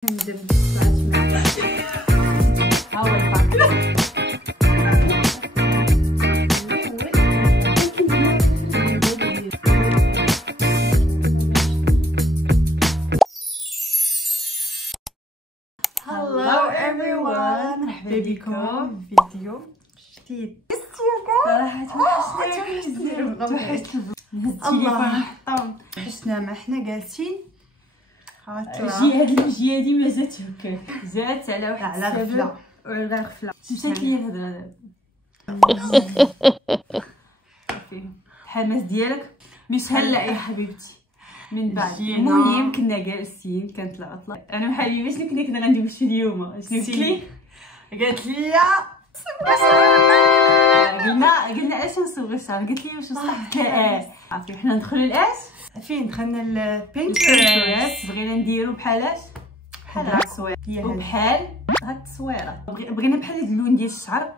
Hello everyone، مرحبا بكم في فيديو جديد. صراحة الله حشنا ما حنا جالسين. جي هاد الوجيه هادي ما زادت هكاك، زادت على واحد على غفلة وعلى غفلة. مشات ليا الهضره دابا. الحماس ديالك مش هلا يا حبيبتي من بعد. المهم كنا جالسين، كانت العطله، انا وحبيبي شنو كنا غندوزو اليوم. شنو قلت لي؟ قالت لي قلنا علاش نصوغ الشعر، قلت لي واش صح كاس. عرفتي حنا ندخلوا لاش فين دخلنا البينترست، بغينا نديرو بحالاش بحال هاد التصوير وبحال هاد التصويره. بغينا بحال هاد اللون ديال الشعر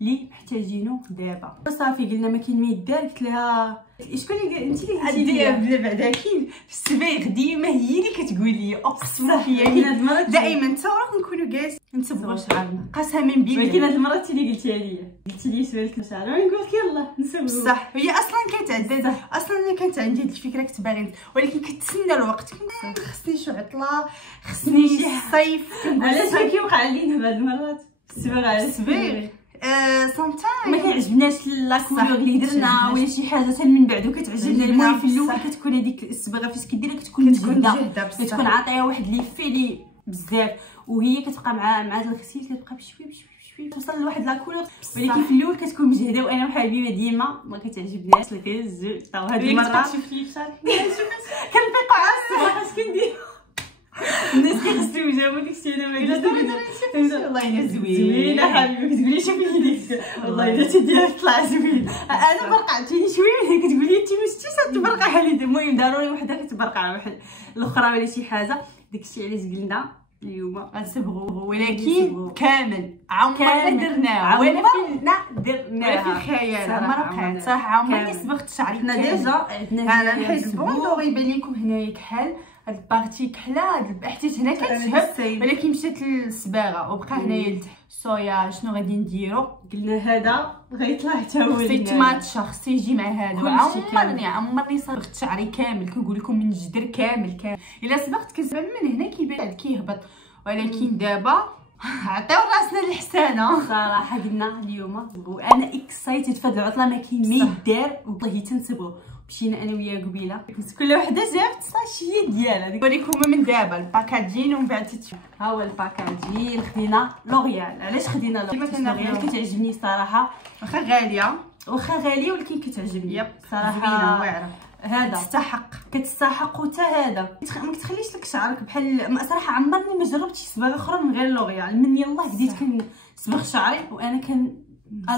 اللي محتاجينه دابا. صافي قلنا ما كاين ما يدار. قلت لها شكون اللي انت اللي قلتي لي بلا بعدا كاين في السبايغ ديما هي اللي كتقول لي اقسم يعني هاد المره دائما حتى ورا كنكونوا جالسين نصبغوا شعرنا قسما بالله. ولكن هاد المره انت اللي قلتيها لي، قلتي لي سبالك الشعر وانا نقول لك يلا نصبغوا. بصح هي اصلا كانت عندها، اصلا انا كانت عندي هاد الفكره، كنت باغي ولكن كنتسنى الوقت. خصني شي عطله، خصني شي صيف. علاش كيوقع لينا بعض المرات الصباغ على الصباغ سامتايم ما كيعجبناش لا كولور اللي درنا ولا شي حاجه حتى من بعد كتعجبنا. المهم في الاول كتكون هذيك الصباغه فاش كديرها كتكون مجهده، كتكون عاطيه واحد لي فيلي بزاف، وهي كتبقى مع الغسيل كتبقى بشويه بشويه توصل لواحد لا كولور. ولكن في الاول كتكون مجهده، وانا وحبيبه ديما ما كتعجبناش. لكن الزوج هاد المره كتشوف لي الشعر كنفيقوا على الصباغ اش كندير. الناس كيخصو جابوا داكشي انا ما والله الا زوينه حبيبي. كتقولي شوفي يديك والله الا تديها طلع زوين. انا برقعتيني شويه كتقولي انت ما شفتيش تبرقع لي. المهم ضروري وحده كتبرقع على واحد الاخرى ولا شي حاجه. داكشي علاش قلنا اليوم غنصبغوا، ولكن كامل عمرنا درناه ولا في الخيال. عمرها بقات صراحه عمرني صبغت شعري. حنا ديجا عندنا انا نحس بون يبان لكم هنايا كحل هاد البارتي كحله حتى هنا كتشهب، ولكن مشات للصباغه وبقى هنايا لتحت. صويا شنو غادي نديرو؟ قلنا هذا غيطلع حتى هو خصو يتماتشا، خصو يجي مع هذا. عمرني صبغت شعري كامل، كنقول لكم من الجدر كامل. الا صبغت كنسبان من هنا كيبان كيهبط، ولكن دابا عطيو راسنا الحسانه. صراحه قلنا اليوم وانا اكسايتد في هاد العطله، ما كاين ما يدار والله تنصبغوا. مشينا انا وياه قبيله، كل وحده جابت الساشيه ديالها. نوريكم من دابا الباكاجين ومن بعد ها هو الباكاجين. خدينا لوريال. علاش خدينا لوريال؟ كتعجبني صراحه، واخا غاليه ولكن كتعجبني صراحه، زوينه واعره. هذا كتستحق حتى هذا ما كتخليش لك شعرك بحال. صراحه عمرني ما جربت شي صباغه اخرى من غير لوريال. من يلاه بديت كنصبغ شعري وانا كان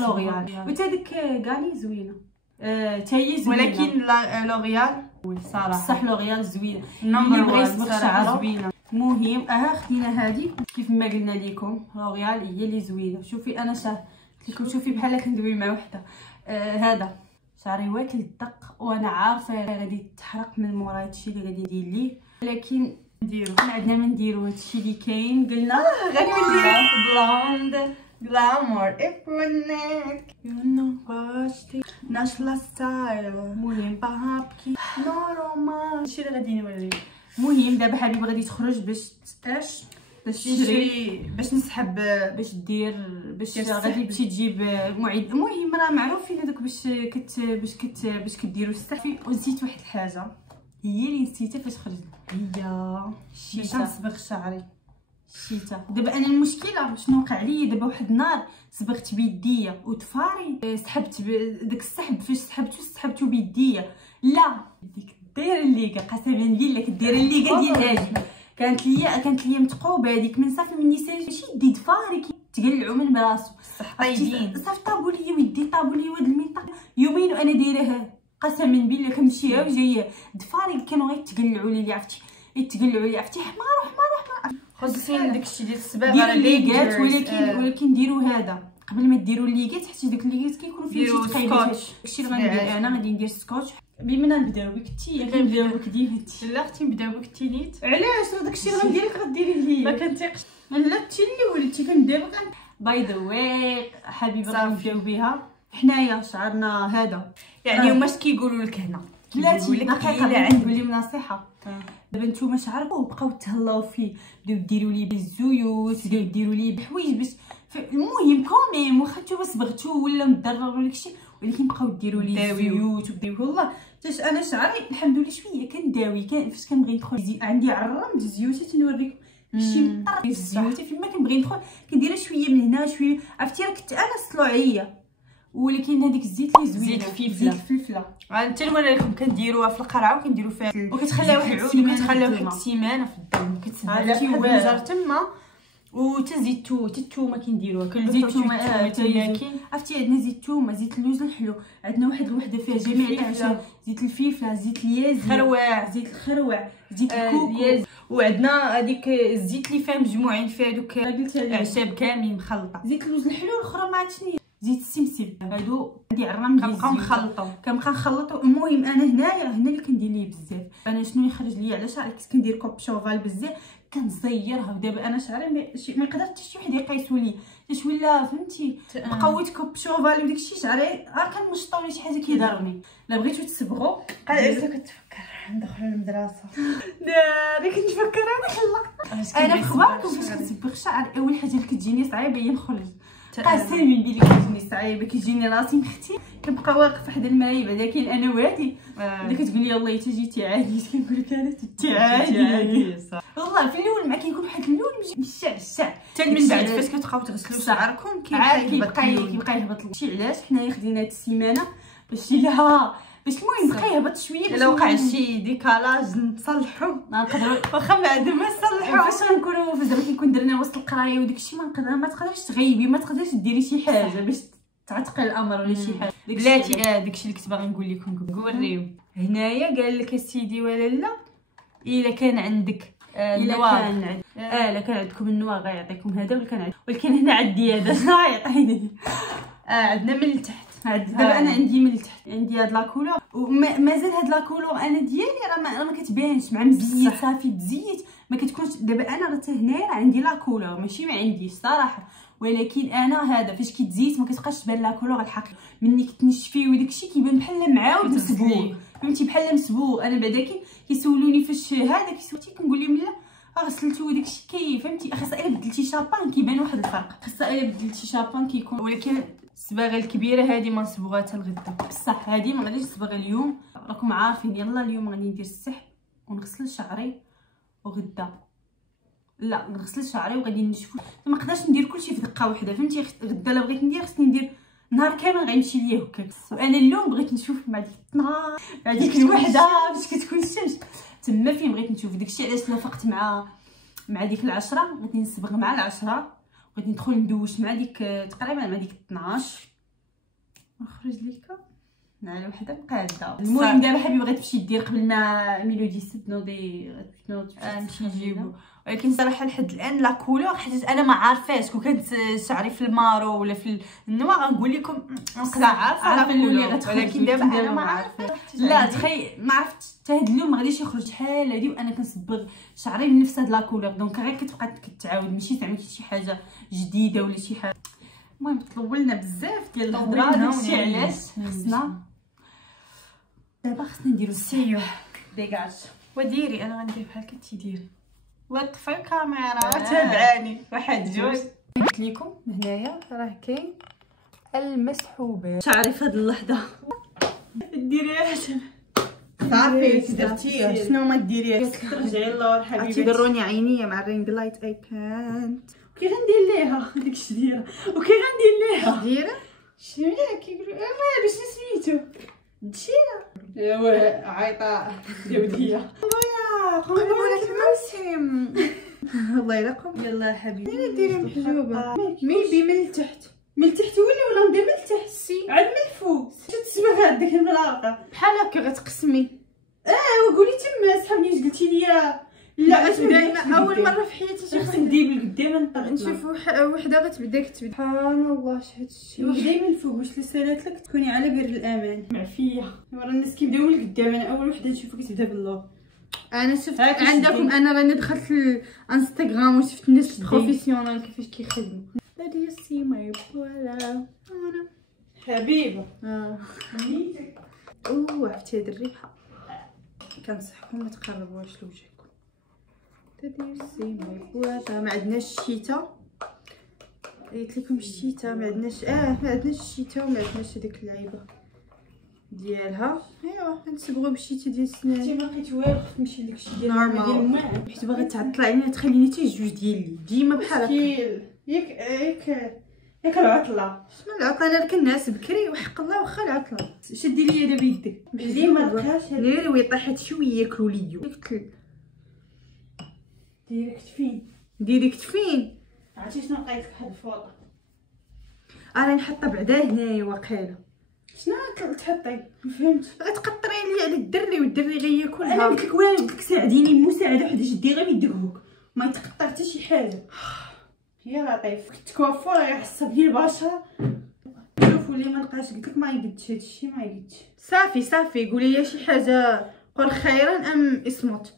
لوريال. وتا ديك كالي زوينه تاهي زوينه، ولكن لوريال صراحه بصح لوريال زوينه. اللي بغى يصبغ شعره زوينه. المهم خدينا هذه كيف ما قلنا لكم. لوريال هي اللي زوينه. شوفي انا لكم شوفي بحال كندوي مع وحده. هذا شعري واكل الدق، وانا عارفه غادي تحرق من مورا هادشي اللي غادي ندير ليه، ولكن نديرو. حنا عندنا ما نديرو هادشي اللي كاين. قلنا غادي نديرو بلوند glamour ابونيك you know what ناشلا ستايل. المهم بابكي نورمال هادشي اللي غادي نوري. المهم دابا حبيبه غادي تخرج باش باش تشري، باش نسحب، باش دير، باش غادي تمشي تجيب معد. المهم راه معروفين هذوك باش كديروا السحفي. ونسيت واحد الحاجه، هي اللي نسيتها فاش خرجنا، هي باش نصبغ شعري. الشتاء. دابا انا المشكله شنو وقع لي دابا، واحد النهار صبغت بيديا وطفاري، سحبت داك السحب. فاش سحبتو بيديا لا ديك دايره الليكه، قسما بالله كدير الليكه ديال هادي. كانت ليا متقوبه هذيك من صافي مني ساليت ماشي يدي ضفاري كيتقلعوا من براسو. طيبين صافي طابوا ليا ويدي، طابوا ليا وهاد المنطقه يومين وانا دايرها قسما بالله كنمشيها وجايه. ضفاري كانوا غير يتقلعوا لي، عرفتي حمار. خصين داكشي ديال الصباغه راه الليكات. ولكن ديروا هذا قبل ما ديروا الليغات، حيت دوك الليغات كيكونوا فيه شي تقيلات. داكشي اللي غندير انا، غادي ندير سكوتش. بما نبداو بك انتي، غنبداو بك ديما انتي. لا اختي نبداو بك انتي نيت. علاش؟ داكشي اللي غندير لك غديري ليا. ما كنتيقش. لا انتي الاول، انتي كنبدا بك. باي ذا واي حبيبه غنبداو بها. حنايا شعرنا هذا يعني هما اش كيقولوا لك هنا؟ بلاتي دقيقه نقول لهم نصيحه. دابا نتوما شعركم بقاو تهلاو فيه، بداو ديروا لي بالزيوت، بداو ديروا لي بحوايج باش المهم كوميم، واخا نتوما صبغتو ولا مضرروا داكشي، ولكن بقاو ديروا لي الزيوت وبداو. والله حتى انا شعري الحمد لله شويه كنداوي، فاش كنبغي ندخل عندي عرم د الزيوت تنوريكم شي مطر ديال الزيوت، فيما كنبغي ندخل كنديرها شويه من هنا شويه. عرفتي راه كنت انا صلوعيه، ولكن هذيك الزيت اللي زوينه، زيت الفلفله حتى نوري لكم كنديروها في القرعه وكنديروا فيها وكتخليها واحد السيمانه في الدم، كتسبعي واحد تما. وتا زيت الثومه كنديروها، كنزيد الثومه لكن عرفتي عندنا زيت الثومه، زيت اللوز الحلو، عندنا واحد الوحده فيها جميع الاعشاب، زيت الفلفله، زيت الياز، زيت الخروع، زيت الكوكو، وعندنا هذيك الزيت اللي فيها مجموعين فيها دوك الاعشاب كاملين مخلطه. زيت اللوز الحلو الاخرى ما عرفتش زيت السمسم، هادو عندي عرام ديال الزيوت كنبقى نخلطو. المهم انا هنا اللي كندير ليه بزاف. انا شنو يخرج ليا على شعري؟ كنت كندير كوب شوفال بزاف كنزيرها، ودابا انا شعري ما يقدر حتى شي واحد يقيسو لي، باش ولا فهمتي بقويت كوب شوفال وداكشي شعري كنمشطو ولا شي حاجه كيضرني. لا بغيتو تصبغوا قاعده كتفكر ندخل للمدرسه. داري كنتفكر انا في خباركم فاش كنصبغ شعري اول حاجه اللي كتجيني صعيبه هي نخرج. قاسمين باللي كيجيني صعيبه، كيجيني راسي مختي، كنبقى واقف واحد المرايه بعدا كاين انا وهادي اللي كتقول لي يلاه حتى جيتي عادي، كنقول لك انا حتى عادي. والله في الاول مع كيكون واحد اللون مشع حتى من بعد فاش كتبقاو تغسلوا شعركم كيبقى يهبط. شي علاش حنايا خدينا هاد السيمانه باش لها باش المهم بقى يهبط شويه، باش لو وقع شي ديكالاج نصلحو نقدروا واخا بعد ما نصلحو. فاش غنكونوا زعما كيكون درنا وسط القرايه وداكشي ما تقدريش تغيبي، ما تقدريش ديري شي حاجه باش تعتقل الامر ولا شي حاجه. بلاتي داكشي اللي كنت باغي نقول لكم نوريو هنايا. قال لك اسيدي ولا لا، الا كان عندك النوار، الا كان عندكم النوار غيعطيكم هذا، ولكن هنا عندي هذا شنو غيعطيني؟ عندنا من التحت. دابا انا عندي من التحت، عندي هاد لاكولور ومازال هاد لاكولور انا ديالي راه ما كتبانش مع مزيت صافي بزيت ما كتكونش. دابا انا راه حتى هنايا عندي لاكولور ماشي ما عنديش صراحه، ولكن انا هذا فاش كيتزيت ما كتبقاش تبان لاكولور الحقيقي. ملي كتنشفيه وداكشي كيبان بحال معاود مسبوغ، فهمتي بحال مسبوغ. انا بعدا كيسولوني فاش هذا كيسولتي كنقول لهم لا غسلتو وداكشي فهمتي. خاصه الا بدلتي شابان كيبان واحد الفرق، خاصه الا بدلتي شابان كيكون. ولكن الصباغه الكبيره هذه ما نصبغوها حتى الغدا بصح. هذه ما غاديش نصبغ اليوم، راكم عارفين. يلا اليوم غادي ندير السحب ونغسل شعري، وغدا لا نغسل شعري وغادي نشفو. ما نقدرش ندير كلشي في دقه واحده فهمتي. غدا لا بغيت ندير خصني ندير نهار كامل غيمشي ليا هكاك. وانا اليوم بغيت نشوف مع ديك النهار مع ديك الوحده باش كتكون الشمس تما فين بغيت نشوف. داكشي علاش توافقت مع ديك العشرة غادي نصبغ مع العشرة، وغادي ندخل ندوش مع ديك تقريبا مع ديك 12 ونخرج ليكا مع الوحده مقاده. المهم دابا حبيبي بغيت تمشي دير قبل ما ميلودي تنوضي نمشي نجيبو. ولكن صراحه لحد الان لا كولور حيت انا ما عارفاش كون كانت شعري في المارو ولا في النوا غنقول لكم نقدر عارفه لا كولور، ولكن دابا انا ما عارفه. لا تخيل ما عرفتش حتى هاد اللون ما غاديش يخرج بحال هادي، وانا كنصبغ شعري بنفس هاد لا كولور. دونك غير كتبقى كتعاود ماشي زعما شي حاجه جديده ولا شي حاجه. المهم طولنا بزاف ديال الهضره، داكشي علاش خصنا دابا نديرو السيو ديكاج. وديري انا غندير بحال كنتي ديري. وطفي الكاميرا وتابعاني. واحد جوج قلت لكم هنايا راه كاين المسحوبات. شعري في هاد اللحظه ديريها صافي درتيها. شنو ما ديريهاش ترجعي للور حبيبتي. تيضروني عينيا مع الرينغ لايت اي كانت. كي غندير ليها داكشي ديالها وكي غندير ليها ديرها شنو كيقولوا باش سميتو ديرها. ايوا عيطه داوديه قولوا لك الموسم. الله يرحم. يلا حبيبي ديري محجوبه ميبي من التحت ولا ندير من التحت سي عاد من الفوق. تتسبغ هذيك الملاقه بحال هكا غتقسمي. وقولي تما سحبني واش قلتي ليا لا دائما اول مره في حياتي خصك ندير لقدام نشوف وحده غتبدا كتبدا. سبحان الله شهاد الشيء دائما الفوق واش لسالات لك تكوني على بر الامان معفيه. ورا الناس كيبداو من القدام، انا اول وحده نشوفك كتبدا بالله. انا شفت عندكم، انا راني دخلت الانستغرام وشفت الناس بروفيسيونال كيفاش كيخدموا. Did you see my brother حبيبه؟ نيتك عرفتي هاد الريحه. كنصحكم ما تقربوهاش لوجهكم. Did you see my brother؟ ما عندناش الشتاء، قلت لكم الشتاء ما عندناش. ما عندناش الشتاء وما عندناش هذيك اللعيبه ديالها. ايوا نصبغوا بالشتاء ديال السنه. انت ما لقيت والو، نمشي لداك الشيء ديال الماء حيت باغا تعطل علينا تخليني حتى جوج ديال ديما بحال هكا. ياك العطله. شنو العطله؟ انا كنعس بكري وحق الله واخا العطله. شدي ليا دابا يدك ديما ما بقاش ديري ويطيحت شويه ياكلوا ليو. ديري كتفين. عرفتي شنو لقيت لك هاد الفوطه؟ راني نحطها بعدا هنايا واقيلا. شنو تحطي؟ ما فهمتش. غتقطري لي على الدري والدري غياكلها. انا قلت لك والو، قلت لك ساعديني مساعده وحده، جدي غير يدك هوك ما يتقطع حتى شي حاجه. يا لطيف التكوافور غيحسب لي البشره. شوفوا لي ما لقاش، قلت لك ما يقدش هادشي ما يقدش. صافي قولي لي شي حاجه، قول خيرا ام اصمت.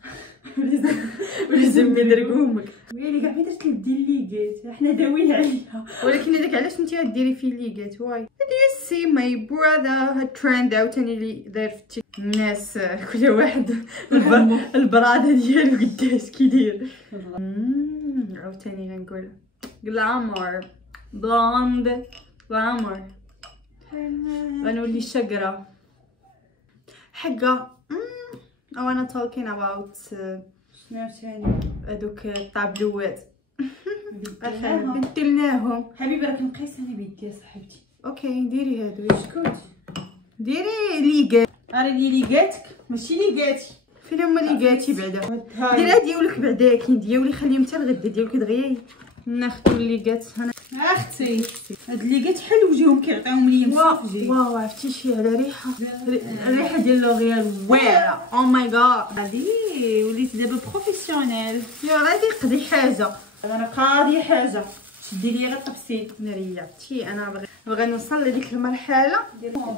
ولازم ندرك امك. ويلي كاع ما درت لدي الليغات، حنا داويه عليها. ولكن هذاك علاش انت غديري فيه الليغات؟ واي you see my brother had trend out اللي داير في الناس كل واحد البراده ديالو قداش كيدير. عاوتاني غنقول غلامور بلوند غلامور. غنولي شقره حقه. I wanna talking about شنو ثاني هذوك الطابلوات. بدلناهم حبيبي، راك نقيس انا بيدي يا صاحبتي. اوكي ديري هادو. اسكت ديري ليغات. راني ليغاتك ماشي ليغاتي. فين هما ليغاتي بعدا؟ ديرها ديالك بعدا، كاين ديالي خليهم حتى الغدا ديالك دغيا ناخذوا الليغات. هنا اختي هاد الليغات حل وجههم كيعطيهم ليا مصافجي. واو عرفتي شي على ريحه، الريحه ديال لوريال واعره. او ماي جاد هادي وليت دابا بروفيسيونيل. يا غادي قضي حاجه، انا قاضيه حاجه. شدي لي غير الطبسيل. ناريه عرفتي انا بغا نوصل لديك المرحله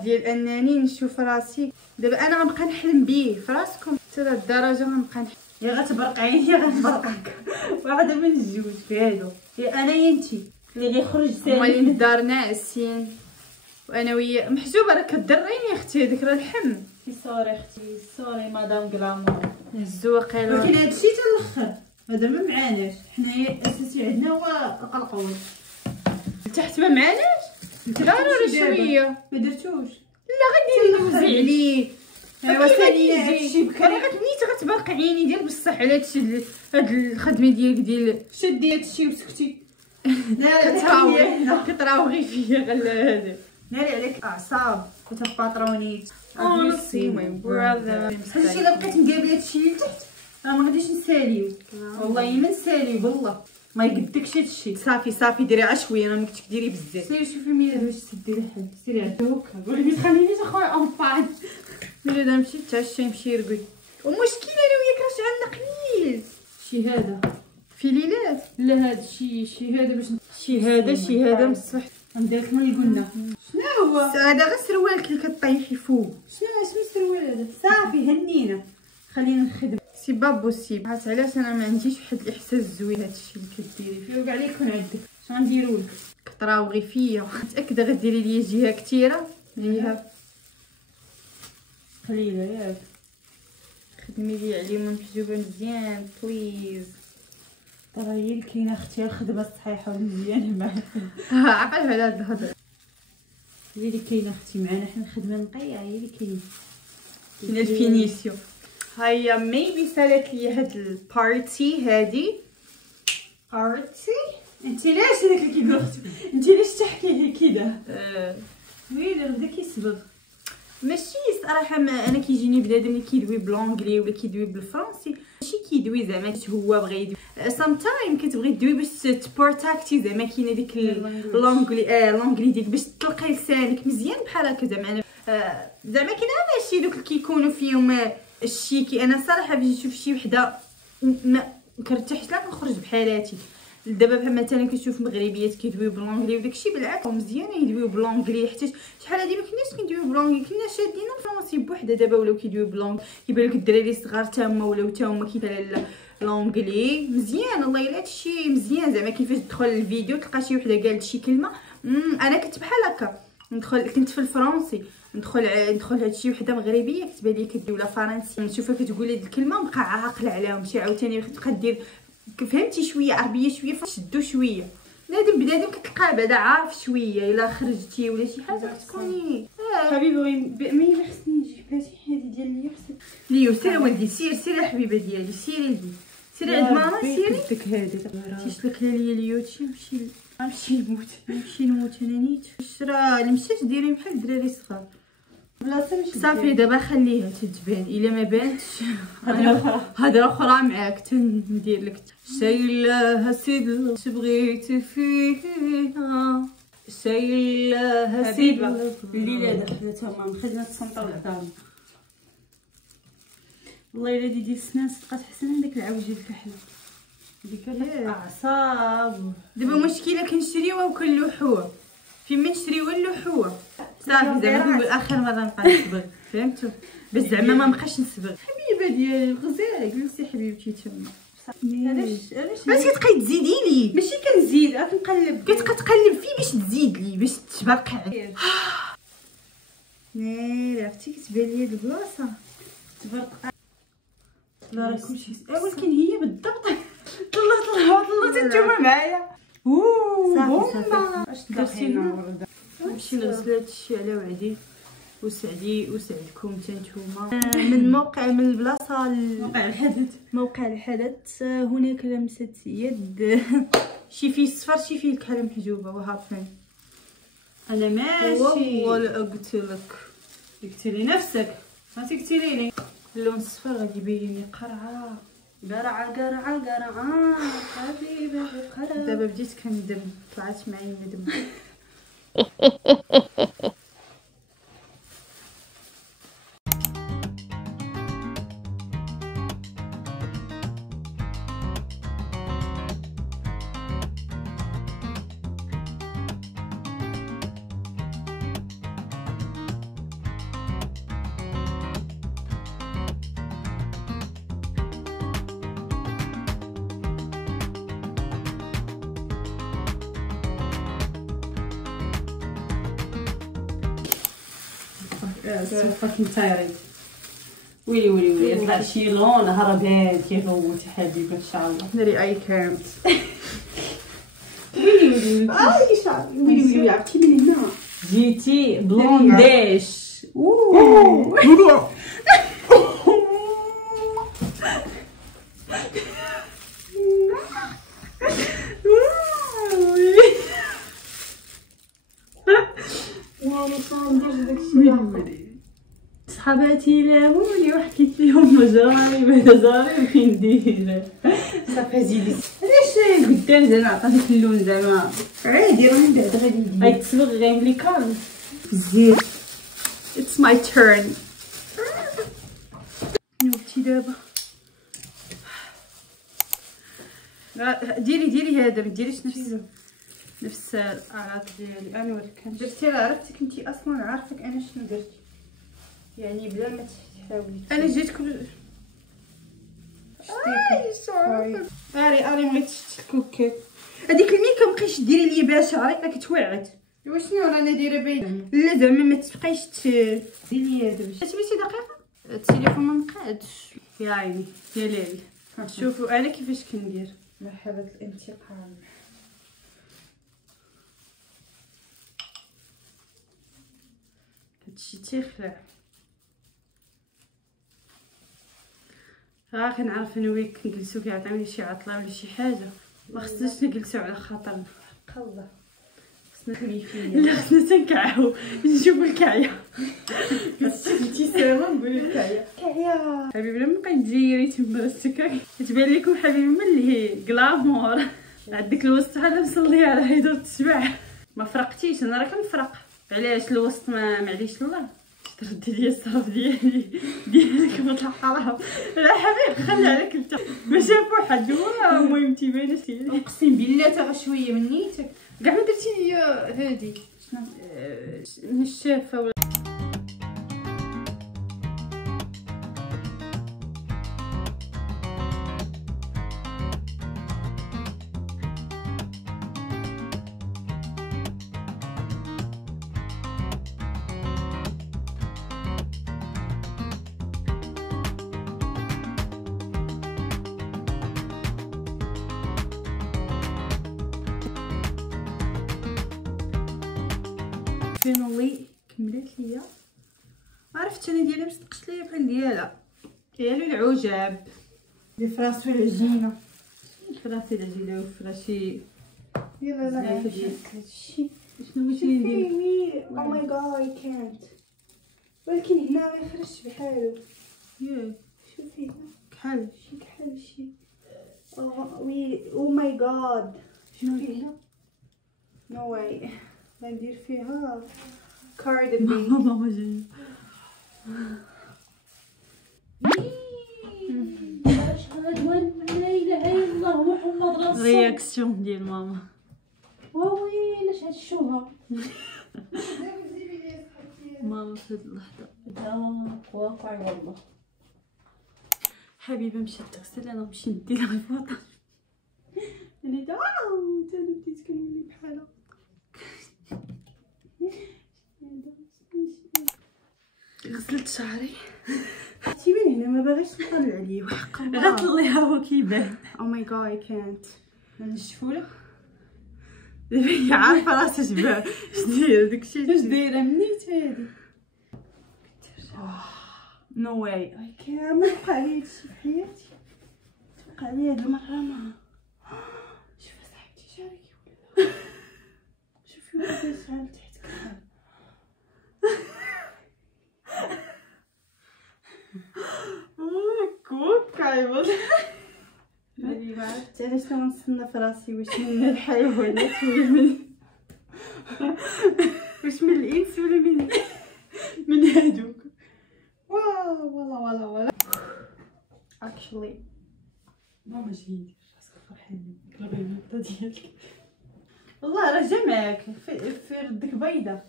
ديال انني نشوف راسي. دابا انا غنبقى نحلم بيه في راسكم حتى لهاد الدرجه. غنبقى نحلم يا غتبرق عيني يا غتبرقك. واحده من الجوج في هادو، يا انا يا انتي اللي غيخرج سالم. هما اللي الدار ناعسين وانا ويا محجوبه. راه كضريني اختي هذيك راه الحم. سوري اختي سوري مدام غلامور. الزواقيله ولكن هادشي حتى الاخر هذا ما معاناش. حنايا الاساسي عندنا هو القلقوي. تحت ما معاناش ضروري شويه. ما درتوش. لا غديري نوزي عليه. ايوا ثاني هادشي بكري غتنيت غتبرق عيني ديال بصح على هادشي هاد الخدمه ديالك ديال شدي هادشي وسكتي. لا كتراوغي فيا غير هذا. ناري عليك اعصاب وتباطرونيت. سي ماي براذر. هادشي الا بقيت مقابله هادشي لتحت راه ما غاديش نساليو. والله ما نساليو بالله ما يقدكش هادشي. صافي ديري على شويه. انا مكنتش ديري بزاف. سيري شوفي مياد واش تديري حل. سيري هكا قولي ما تخلينيش اخويا اون بان. ملي دا نمشي نتعشى نمشي يرقد. ومشكل انا وياك راه شعلنا قليل. شي هذا في ليلات. لا هذا شي هذا باش شي هذا بصح ندير لك اللي قلنا. شنو هو هذا؟ غير سروالك اللي كطيحي فوق. شنو السروال هذا؟ صافي هنينا خلينا نخدم. سي با بوسيبل. عرفت علاش انا ما عنديش واحد الاحساس زوين هادشي اللي كديري فيه. يوقع عليك يكون عندك. شنو نديرو لك؟ كتراوغي فيا. متاكده غديري لي جهه كثيره. جهه قليله ياك. خدمي لي عليهم محجوبه مزيان بليز. ترى هي اللي كاينه اختي الخدمه الصحيحه والمزيانه معاك. عقل على هاد الهضره. هي اللي كاينه اختي معنا حنا الخدمه نقيه هي اللي كاينه الفينيسيو. هيا ميبي سالت لي هاد البارتي هادي. بارتي انت علاش هذاك اللي كيقول اختي انت علاش تحكي كذا؟ ويلي بدا كيصبغ. ماشي صراحه انا كيجيني بنادم اللي كيدوي بالانجلي ولا كيدوي بالفرنسي ماشي كيدوي زعما هو بغى يدوي. سام تايم كتبغي تدوي باش تبورتاكتي زعما كاينه ديك لونجلي لونجلي ديك باش تلقاي لسانك مزيان بحال هكا زعما. زعما كاين ماشي دوك اللي كيكونوا فيهم الشيكي. انا صراحه باش نشوف شي وحده ما كنرتاحش لا كنخرج بحالاتي. دابا بحال مثلا كتشوف مغربيات كيدويو بالانجلي وداكشي بالعكس مزيان يدويو بالانجلي، حتى شحال هادي ما كناش كندويو بالانجلي، كنا شادين الفرونسي بوحده. دابا ولاو كيدويو بالانجلي، كيبان لك الدراري الصغار حتى هما ولاو حتى هما كيديروا الانجلي مزيان. الله الا هادشي مزيان زعما كيفاش تدخل الفيديو تلقى شي وحده قالت شي كلمه. انا كنت بحال هكا كنت في الفرنسي ندخل هادشي وحده مغربيه كتبان لي كدير ولا فرنسي نشوفها كتقول هاد الكلمه ونبقى عاقله عليهم شي عاوتاني تبقى دير فهمتي شويه عربيه شويه فشدو شويه. بنادم كتلقاه بعدا عارف شويه الا خرجتي ولا شي حاجه كتكوني حبيبي مي خصني نجي بلاتي هادي ديال ليا ليو سير ولدي سير الحبيبه ديالي سيري عند ماما سيري ديك هادي تيشلك ليا نمشي نموت انا نيت راه اللي مشات ديري بحال الدراري الصغار بلاصه ماشي صافي. دابا خليها تتبان الا ما بانتش هضره اخرى معاك تندير لك شايلها سيد بغيت فيها شايلها سيد الليله دخلنا تما خدنا الصنطه والعظام. والله الا ديدي السنان صدقات حسن من داك العوجه الكحله ديك الاعصاب. دابا مشكله كنشريوها وكنلوحوها فين ما نشريوها نلوحوها صافي. زعما بالاخر مره نبقى نصبغ فهمتوا باش زعما ما نبقاش نصبغ. حبيبه ديالي غزاله جلسي حبيبتي تما. علاش كتبقاي تزيدي لي؟ ماشي كنزيد كنقلب كتبقى تقلب فيه باش تزيد لي باش تبرقع. عرفتي كتبان لي هاد البلاصه تبرقع. لا راه كلشي ولكن هي بالضبط. طلعت نتوما معايا. صافي اش درتينا نمشي نغسل هادشي على وعدي وسعدكم حتى نتوما. من البلاصه موقع الحدث هناك لمسه يد شي فيه الصفر شي فيه الكحله محجوبه وهابين. انا ماشي والله قلت لي نفسك ما تقتلي لي اللون الصفر غادي يبين لي قرعه حبيبه قرعه. دابا بديت كندم طلعت معايا ندم. so fucking tired. ويلي يطلع شي لون هربان كيفوت حبيبه ان شاء الله. ناري اي كانت ويلي شعري عرفتي من هنا جيتي بلونديش. صحاباتي لاموني وحكيت لهم مجاري وفين ندير صافي زيدي. علاش قدام زعما عطاتك اللون زعما عادي راه من بعد غادي يدير غادي تصبغ غيملي كان زيد. اتس ماي تيرن. نوبتي دابا ديري هذا ما ديريش نفس الاعراض ديالي. انا ولكن درتي راه عرفتك انتي اصلا عارفك انا شنو درت يعني بلا ما تحاولي. انا جيتكم اري ما غيتش الكوكيت هذيك الميكا مابقيتش ديري ليا بها شعري راه كتوعد. ايوا شنو رانا دايره باينه لا زعما ما تبقايش ديري ليا هذا باش تبيتي دقيقه التليفون ما مقادش يا عيني يا ليلي. شوفوا انا كيفاش كندير مرحبا الانتقام. هادشي تيخلع كنعرف انا وياك كنجلسو كيعطيوني شي عطله ولا شي حاجه ما خصناش نجلسو على خاطر الله خصنا خليفيه لا خصنا تنكعو نشوفو الكعيه ابتسامه نقولو الكعيه حبيبي لما بقيت تجيري تما السكاك تبان لكم حبيبي من اللي هي كلامور عندك الوسط بحال مصليه على هيدر التسبع ما فرقتيش. انا راه كنفرق علاش الوسط ما عليش الله تردي لي الصرف ديالك وطلع حرام. لا حبيبي خلي عليك انت ما شافو حد. هو المهم تيبان شي اقسم بالله تا شويه من نيتك كاع ما درتي لي هادي نشافه ولا فينولي كملت ليا. عرفت انا ديالها باش تقش ليا بحال ديالها ديالو العجاب دي فراسو العجينه فراسي العجينه وفراشي. يلا لا هادشي شنو بغيتي ندير؟ او ماي جاد اي كانت. ولكن هنا ما يخرجش بحالو. ياك شوفي هنا كحل شي كحل شي. او ماي جاد شنو شوفي هنا. نو واي ندير فيها كاردن بي. ماما جايه. اشهد ان لا اله الا الله محمد رسول الله. رياكسيون ديال ماما. ويلي هاد الشوهه. ماما في هاد اللحظه واقع والله. حبيبه مشات تغسل انا نمشي ندي لها الفوطه. انا تعاود انا بديت كنولي بحالها. غسلت شعري. شتي من هنا ما باغيش نطلع عليه وحق الله. غطليها هو كيبان. او ماي جاد اي كانت. نشفوله دابا هي عارفه راسها شدير داكشي. واش دايره منيت هادي؟ نو واي اي كان ما وقع لي هادشي في حياتي. وقع لي هاد المره ما. شوفي صاحبتي شعرك ولا شوفي واش شعر تحت كحل. كايبل. هادي ما عرفت علاش كنصنف في راسي واش من الحيوانات ولا من واش من الانس ولا من هادوك. ولا اكشلي ماما جيدي راسك فرحانه كلغي النقطه ديالك. والله راه جمعك في ردك بيضه.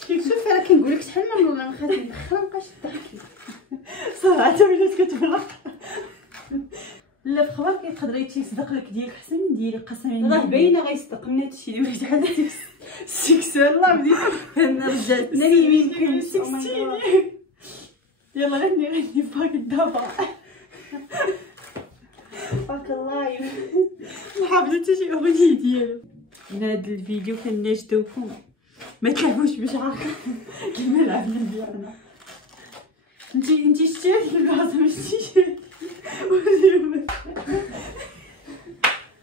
شوفي راه كنقول لك شحال من مره مخاتي ما بقاش تضحكي صراحه ولات كتفرق. لا في خبارك يقدر يتصدق لك ديالك احسن من ديالي قسما بالله. راه باينه غيصدق من هادشي اللي بغيت عاد سيكسور الله بديت انا رجعت ناري يمكن 16. يلا غني فاك الدابا باك اللايف. ما حافظت شي اغنيه ديالو. هنا هاد الفيديو كناشدوكم ما تلعبوش بشعركم كيما لعبنا ديالنا. انتي شتي هاد البلاصه ما شتيش.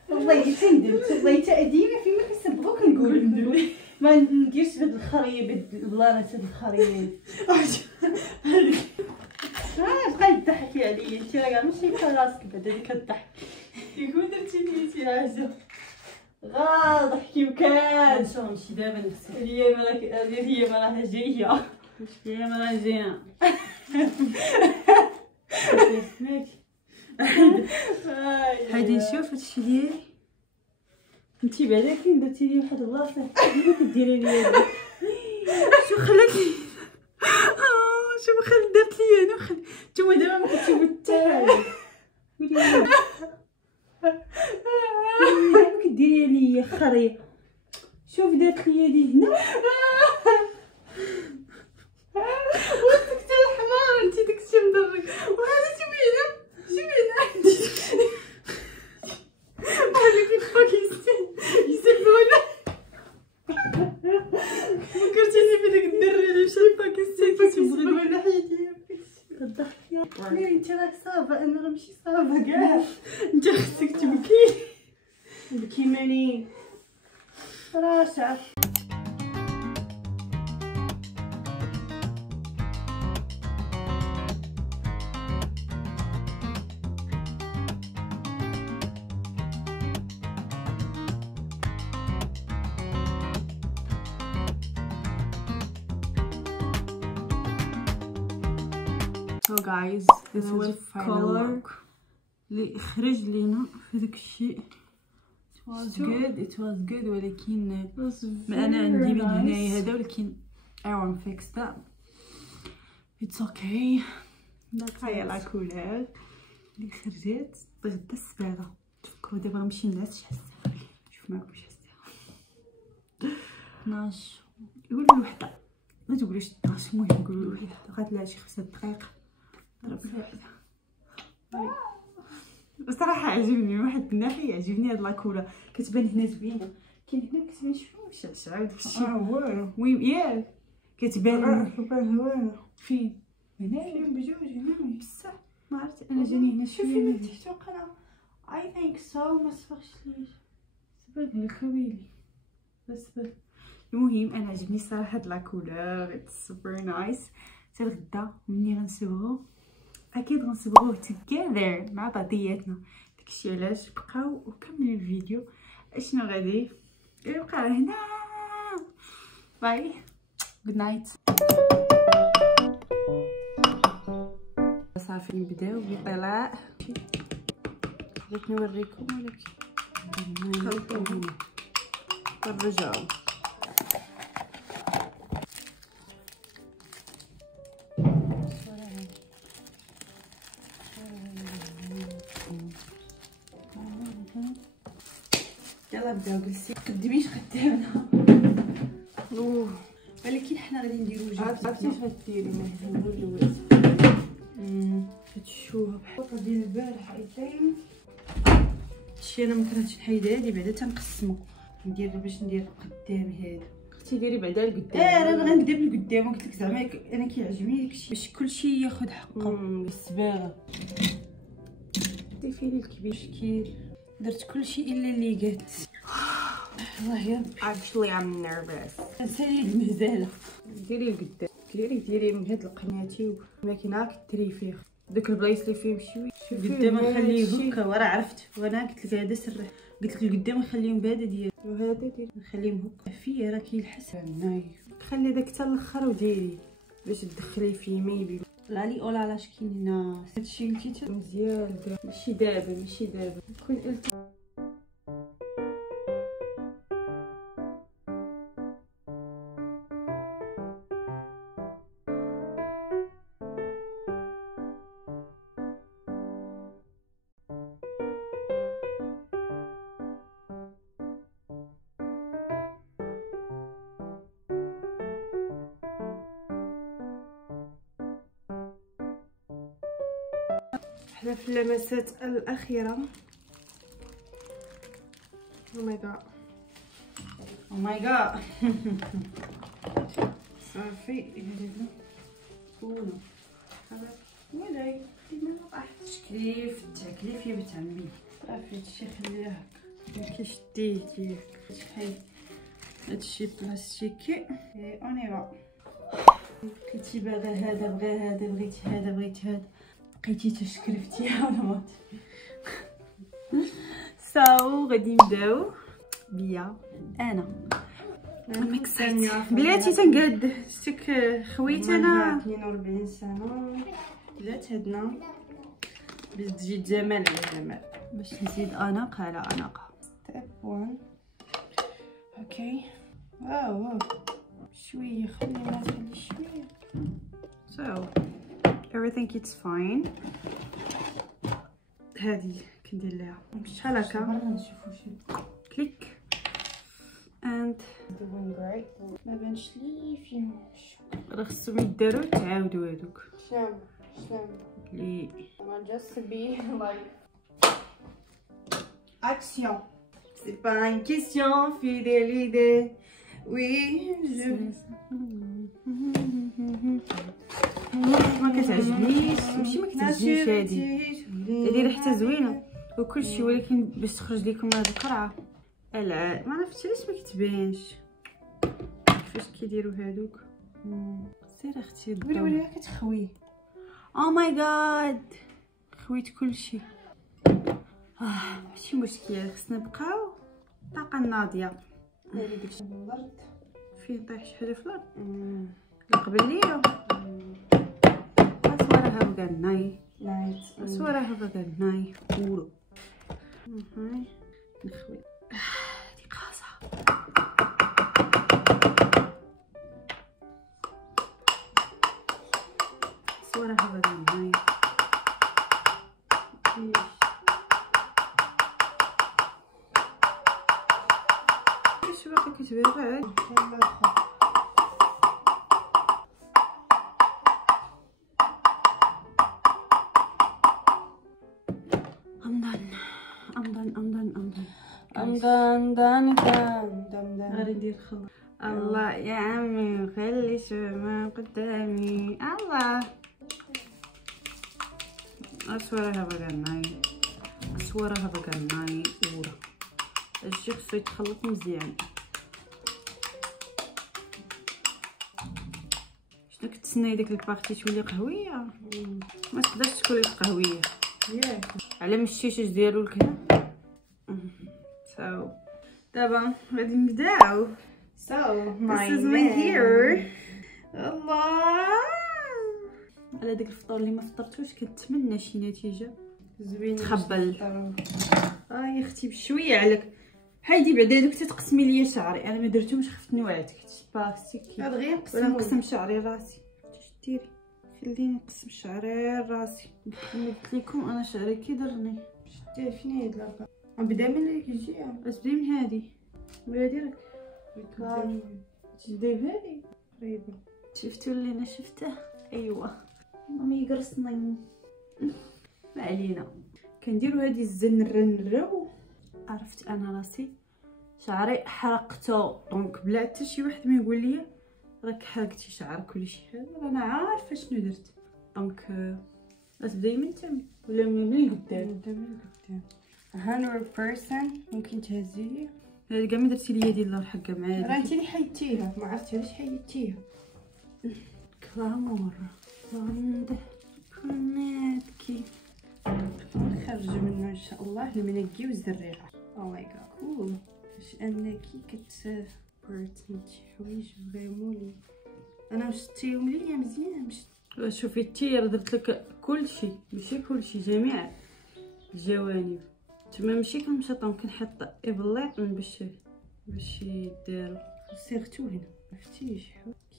والله حتى ندمت والله حتى ديما فيما كنسبقو كنقول ما نديرش بهاد الخريب بلانات هاد الخريب. بقى يضحكي عليا انتي راه كاع ماشي راسك بعدا اللي كضحك. يكون درتي نيتي العزه غا ضحكي وكان شو نمشي دابا نغسل. هي ما راها جايه. واش فيها ما راه جايه. هادي نشوف هادشي ديالي. انتي بعدا كي درتي لي واحد البلاصه كديري لي شو خلاتني. شو خلات درت لي انا نتوما دابا ما كتشوفوا حتى حاجه. ما كديري لي خريه. شوف درت لي هادي هنا. وانتك الحمار انتي داكشي مضرك. وهذا شوفي هنا شوفي هنا هذاك الفاك يسبونا. فكرتيني بداك الدري اللي مشى باكستان كيسبونا حياتي. كضحكي انت راك صافا. انا راه ماشي صافا كاع. انت خصك تبكي. بكي ماني راسع. جايز هو الكولر اللي خرج لينا في داك الشيء. it was good ولكن ما انا عندي من هنايا هذا، ولكن I won't fix that. it's okay. هاي لا كولر اللي خرجت بغدا السباغه. تفكروا دابا غنمشي نعس شحال الساعه؟ شوف معكم شحال الساعه 12 يقولوا وحده، ما تقولوش 12 المهم يقولوا وحده. بقات لها شي 5 دقائق ضرب فيها. بصراحه عجبني من واحد الناحيه، عجبني هاد لاكولا كتبان هنا زوينه. كاين هنا كتبان شويه مشعشعه وداكشي والو ياك كتبان هوانه. فين هنايا بجوج هنا بصح ما عرفت انا جاني هنا شوفي من تحت وقنا I think so. ما صفقش ليش صبر الخويلي بس المهم انا عجبني صراحه هاد لاكولور سوبر نايس. حتى الغدا ملي غنصبغو اكيد غنصبغوه together مع بعضياتنا. داكشي علاش بقاو وكملوا الفيديو. اشنو غادي يبقى هنا. باي جود نايت. صافي نبداو بطلاء. بغيت نوريكم ولكن نرجعو. يلا نبداو. جلسي متقدميش قدامنا ولكن حنا غادي نديرو جوج. عرفتي اش غديري؟ ما هو اللوز كتشوفها بحال ديال البارح. اي ثينك هادشي انا مكرهتش نحيد هادي بعدا تنقسمو ندير باش ندير قدام هذا. اختي ديري بعدا لقدام. راه غنكذب لقدام وقلت لك زعما انا كيعجبني داكشي باش كلشي ياخذ حقه. بالصباغه ضيفي لي الكبير كي درت كلشي الا اللي قات. الله يا actually I'm nervous. نسالي المهزله. ديري لقدام ديري من هاد القناتي والماكينه كتري فيه داك البلايص اللي فيهم شويه قدام نخليه هكا. وراه عرفت وانا قلت لك هذا سر. قلت لك القدام نخليهم بهذا ديال وهذا ديال نخليهم هكا فيه. راه كيلحس نايف. خلي داك حتى الاخر وديري باش تدخلي فيه ما يبين. لا لي اولا علاش كاين هنا هادشي لقيته مزيان. ماشي دابا نكون قلت حنا في اللمسات الاخيره. او ماي جاد صافي كونو ولاي ما طاح تكليف التكليف يا بنت عمي. صافي هادشي خليه هكا كيشديه كيف شحال هادشي بلاستيكي. اوني با كنتي باغا هذا بغا هذا بغيتي هذا بغيتي هذا بقيتي تشكرفتيها ولا ما ساو. غادي نبداو بيا انا بلاتي تنقاد شتك خويت انا 42 سنه. بلات هدنا باش تجي جمال على جمال باش نزيد اناقه على اناقه. ستيب 1 اوكي. واو شويه خلينا نخلي شويه. so everything is fine. هذه كندير لها شحال هكا كليك and doing great. ما بانش لي فين راه خصهم يداروا تعاودوا هذوك شام لي ما just be like action. c'est pas une question fidélité. oui je ما كتعجبنيش ماشي ما كتعجبنيش هذه ريحتها زوينه وكلشي ولكن باش تخرج لكم هاد القرعه لا ما عرفتش علاش ما كتبانش كيفاش كيديروا هادوك. سير اختي ولا كتخوي. او ماي جاد خويت كلشي. ماشي مشكل خصنا نبقاو الطاقه الناضيه. هذه داكشي في الارض فين طايح شي حاجه في الارض قبل ليا. بقى ناي صورها بقى ناي ورو هاي نخوي هادي قاصة صورها بقى ناي ايش باقي كتبي بعد امضان غادي ندير خلاص. الله يا عمي خلي شمع قدامي الله اصورها بقى ناي اصورها بقى ناي ورا هادشي خصو يتخلط مزيان. شنو كتسناي ديك البارتي تولي قهويه؟ ما تقدرش تكون قهويه ياك على مشيش ديالو الكلام. So دابا غادي نبداو. this is my hair. الله على داك الفطور اللي ما فطرتوش كنتمنى شي نتيجه زوينه تخبل. يا اختي بشويه عليك هايدي بعدا دوك تتقسمي ليا شعري انا ما درتهمش خفت نوعدك باسيكي دغيا ولا نقسم شعري راسي. اش ديري خليني نقسم شعري راسي. قلت لكم انا شعري كي درني. شتي فين هاد لابا نبدا من اللي كيجي اسبري من هادي وهادي راك تجدي بهادي قريبه. شفتوا اللي انا شفته؟ ايوا مامي يقرصني. ما علينا كنديروا هادي الزنرنرو. عرفت انا راسي شعري حرقته دونك بلا حتى شي واحد ما يقول لي راك حرقتي شعرك ولا شي حاجه انا عارفه شنو درت. دونك تبداي من تم ولا من القدام؟ نبدا من القدام 100% ممكن تهزيه. هادي كاع ما درتي ليا ديال الله الحقه معايا راه انت اللي حيدتيها ما عرفتش علاش حيدتيها. كلامور عنده كناتكي نخرج منه ان شاء الله المنقي والزريعه. او ماي جاد كول باش انكي كتبرتنتي حوايج فريمون لي انا شتيهم ليا مزيان. شوفي التير درت لك كلشي ماشي كلشي جميع الجوانب تما ماشي كنمشطهم كنحط ابليط باش يداروا. سيرتو هنا عرفتيش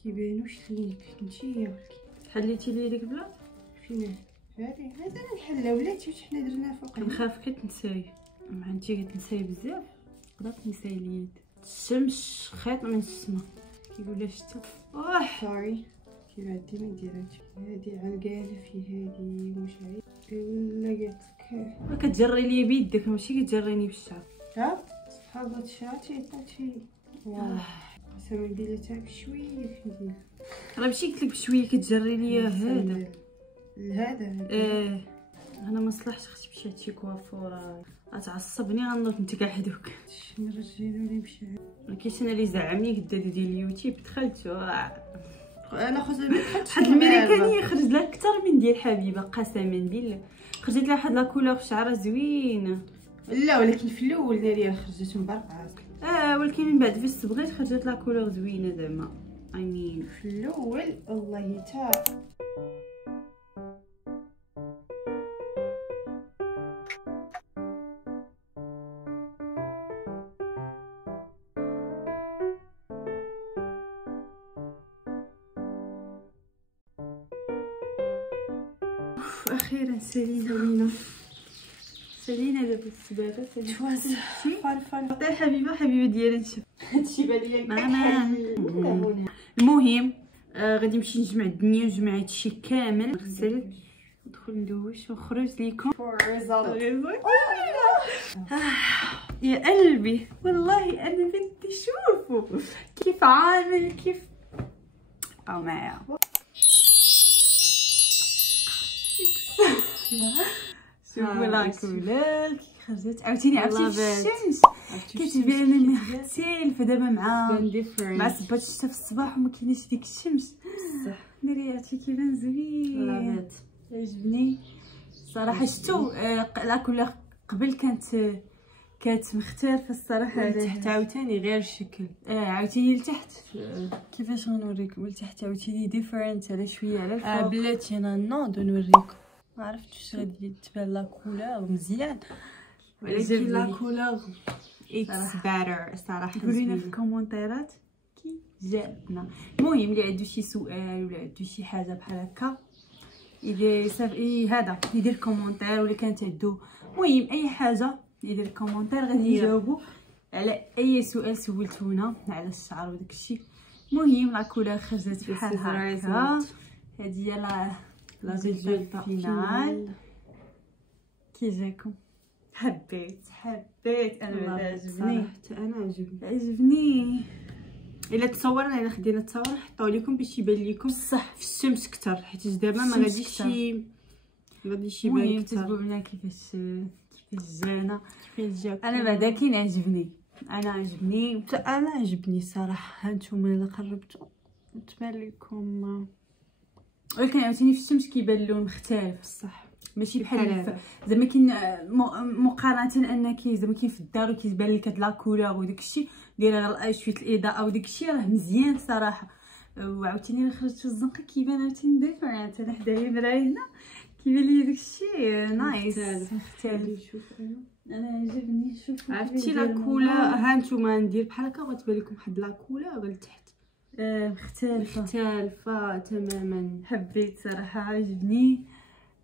كيبانوش ليك نتيا حليتي لي ديك البلا فين هذه نحلها ولاتي واش حنا درنا فوق. كنخاف كي تنساي مع انتي كتنساي بزاف تقدر تنساي اليد. الشمس خيط من السما كيقول لها شتا سوري كيف عندي ما نديرهاش. هادي علقانه في هادي ومش عارف ولا قالتلك ما كتجري لي بيدك ماشي كتجريني بالشعر. ها صحابات شاتي طاتي والله سما ندير تاع بشويه كندير راه ماشي قلت لك بشويه كتجري ليا هذا انا ما صلحش اختي مشيت لشي كوافوره غتعصبني غنوض نتكح دوك. شنو رجعنا نمشي ما كاينش انا اللي زعمني قدادي ديال اليوتيوب دخلت انا خرجت واحد الميريكانيه خرج لها اكثر من ديال حبيبه قسما بالله خرجت لها واحد لا كولور في شعرها زوينه. لا ولكن في الاول ديالي خرجت مبرقعه ولكن من بعد فاش صبغيت خرجت لا كولور زوينه زعما في الاول والله تا اخيرا سالينا دابا السبابه تواز فان عطي حبيبه ديالي نشوف هادشي بالي المهم غادي نمشي نجمع الدنيا ونجمع هادشي كامل نغسل ندخل ندوش ونخرج ليكم يا قلبي والله انا بدي اشوفه كيف عامل كيف او معايا. شوفوا لا كولور كي خرجت عاوتاني الشمس كتبان لنا حتى فدابا مع صبات الشتا في الصباح وما كايناش ديك الشمس بصح درياتي كيبان زوين عجبني صراحه. شتو لا كولور قبل كانت كانت مختلفه الصراحه. لتحت عاوتاني غير الشكل. عاوتاني لتحت كيفاش غنوريكم لتحت عاوتاني ديفرنت على شويه على الفوق. بلاتي انا نوض نوريكم. ما عرفتش غادي تبان لا كولور مزيان، ولكن لا كولور اتس بيتر الصراحه. قولوا لنا في الكومونتيرات كي جاتنا. المهم اللي عنده شي سؤال ولا عنده شي حاجه بحال هكا يدير هذا يدير كومونتير، ولا كانت عنده المهم اي حاجه يدير كومونتير غادي يجاوبوا على اي سؤال سولتونا على الشعر وداك الشيء. المهم لا كولور خرجت بحال هكا. هذه هي لا ريزولتا فينال. كي جاكم؟ حبيت انا عجبني، حتى انا عجبني. الا تصورنا الا خدينا التصور نحطوا لكم باش يبان لكم بصح في الشمس اكثر، حيت دابا ما غاديش يبان اكثر. كتبوا لنا كيفاش جانا، كيفاش جاكم. انا بعدا كاين عجبني، انا عجبني الصراحه. هانتوما الا قربتوا تبان لكم، ولكن عاوتاني في الشمس كيبان اللون مختلف بصح ماشي بحال زعما كاين مقارنه انك زعما كاين في الدار وكيبان لك هاد لا كولور وداك الشيء دايره شويه الاضاءه وداك الشيء راه مزيان صراحه. وعاوتاني الا خرجت في الزنقه كيبان عاوتاني ديفرنت. انا حدايا المرايه هنا كيبان لي داك الشيء نايس مختلف. شوف انا عجبني. شوف عرفتي لا كولور. هانتوما ندير بحال هكا غتبان لكم واحد لا كولور لتحت مختلفه تماما. حبيت صراحه عجبني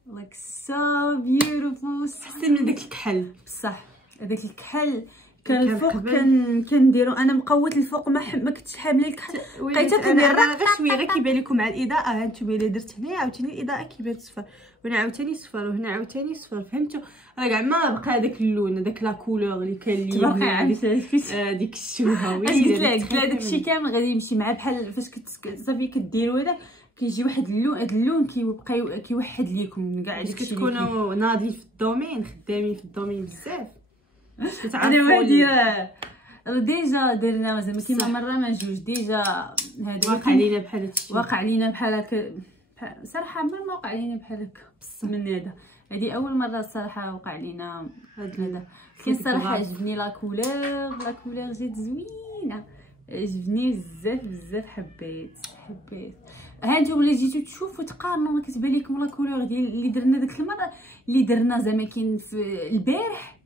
like so beautiful. حسن من داك الكحل بصح هذاك الكحل كان الفوق كنديرو انا مقوت الفوق ما كنتش حامله الكحل بقيت كندير راه غير شويه غير كيبان لكم مع الاضاءه. ها نتوما الا درت هنا عاوتاني الاضاءه كيبان صفر، وهنا عاوتاني صفر، وهنا عاوتاني صفر. فهمتوا؟ راه كاع ما بقى داك اللون داك لا كولور اللي كان لي ديك الشوهه. قلت لك داكشي كامل غادي يمشي مع بحال فاش صافي كديروا هذا كيجي واحد اللون. هذا اللون كيبقى كيوحد ليكم كاع داكشي. كتكونوا ناضيين في الدومين، خدامين في الدومين بزاف. انا هادي ديجا درنا زعما كيما مره ما جوج ديجا. هادي واقع علينا بحال هادشي، واقع علينا بحال هكا صراحه. ما وقع علينا بحال هكا بصح من هذا. هذه اول مره الصراحه وقع علينا هذا. كاين الصراحه عجبني لا كولور جات زوينه، عجبني بزاف. حبيت ها نتوما اللي جيتو تشوفوا تقارنوا ما كتبان لكم لا كولور ديال اللي درنا ديك المره اللي درنا زعما كاين في البارح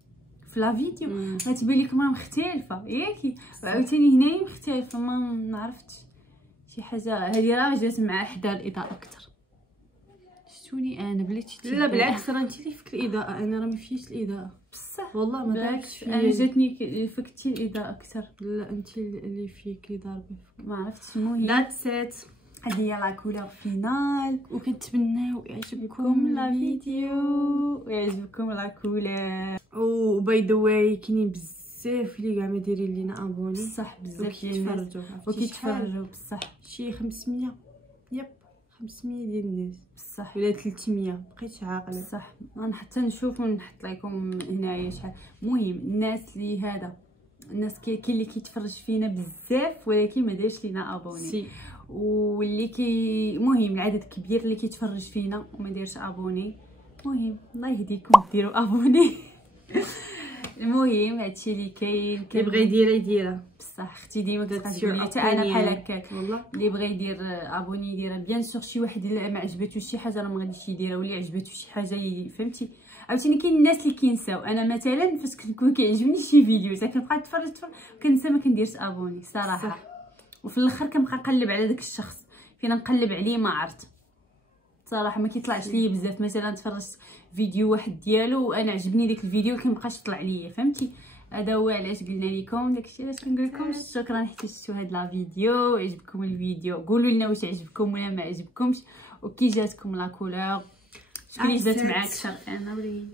في لا فيديو غتبان لكم راه مختلفه ياكي. وعاوتاني هنايا مختلفه. ما عرفتش شي حاجه. هذه راه جات مع حدا الاضاءه اكثر. شتوني انا بلاتي؟ لا بالعكس راه انت اللي فيك الاضاءه، انا راه ما فياش الاضاءه بصح. والله ما داركش فيا. انا جاتني فكتي الاضاءه اكثر. لا انت اللي فيك اللي ضاربه. ما عرفتش. المهم ذاتس ات. هذه هي لا كولور فينال. وكنتمناو يعجبكم لا فيديو ويعجبكم لا كولور. او باي ذا واي كاينين بزاف اللي كاع ما دايرين لينا ابوني. بصح بزاف وكيتفرجوا بصح شي 500 500 ديال الناس بصح ولا 300. بقيت عاقله بصح. انا حتى نشوف ونحط لكم هنايا شحال. المهم الناس اللي الناس كاين اللي كيتفرج فينا بزاف ولكن ما دايرش لينا ابوني واللي المهم العدد كبير اللي كيتفرج فينا وما دايرش ابوني. المهم الله يهديكم ديروا ابوني. المهم هادشي اللي كاين. اللي بغى يديرها بصح اختي ديما كتقول حتى انا بحال هكاك والله. اللي بغى يدير ابوني يديرها. بيان سور شي واحد اللي ما عجباتوش شي حاجه راه ما غاديش يديرها، واللي عجباتو شي حاجه فهمتي. عاوتاني كاين الناس اللي كينساو. انا مثلا فاش كنكون كيعجبني شي فيديو حتى كنبقى نتفرج كنسى ما كنديرش ابوني صراحه صح. وفي الاخر كنبقى نقلب على داك الشخص فين نقلب عليه ما عرفت صراحه. ما كيطلعش ليا بزاف. مثلا تفرجت فيديو واحد ديالو وانا عجبني داك الفيديو كيبقاش يطلع ليا فهمتي. هذا هو علاش قلنا لكم داكشي. علاش كنقول لكم شكرا حيت شفتوا هاد لا فيديو. عجبكم الفيديو قولوا لنا واش عجبكم ولا ما عجبكمش وكي جاتكم لا كولور. شكون اللي جات معاك اكثر؟ انا ولا